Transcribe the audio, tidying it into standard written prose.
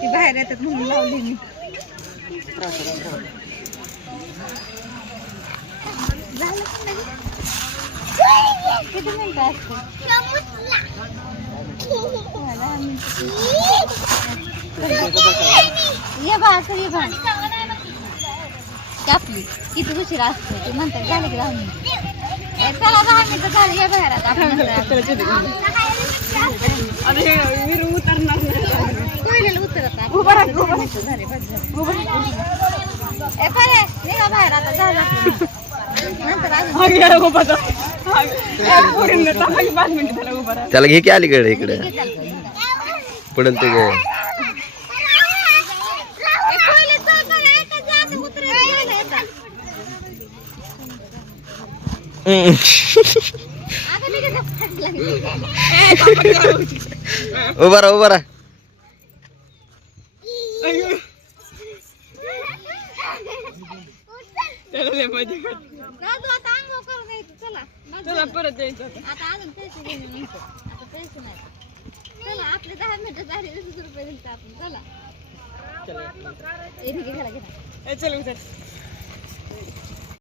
ती बाहेर येतात म्हणून लावली मी. किती मिनिटं असते? ये बा सगळी बा आपली किती उशीर असतो ते म्हणतात झाले की 10 मिनिट. चला 10 मिनिटं झाली या बाहेर आता आपण उतरत झाले निघा बाहेर आता झालं त्याला घे की अलीकडे इकडे पडेल ते गे उभा राहा उभा राहा. चला परत यायचं आता अजून पैसे घेऊन यायचं. आता पैसे नाही. चला आपले 10 मिनिटं झाले 20 रुपये दिले आपण. चला चला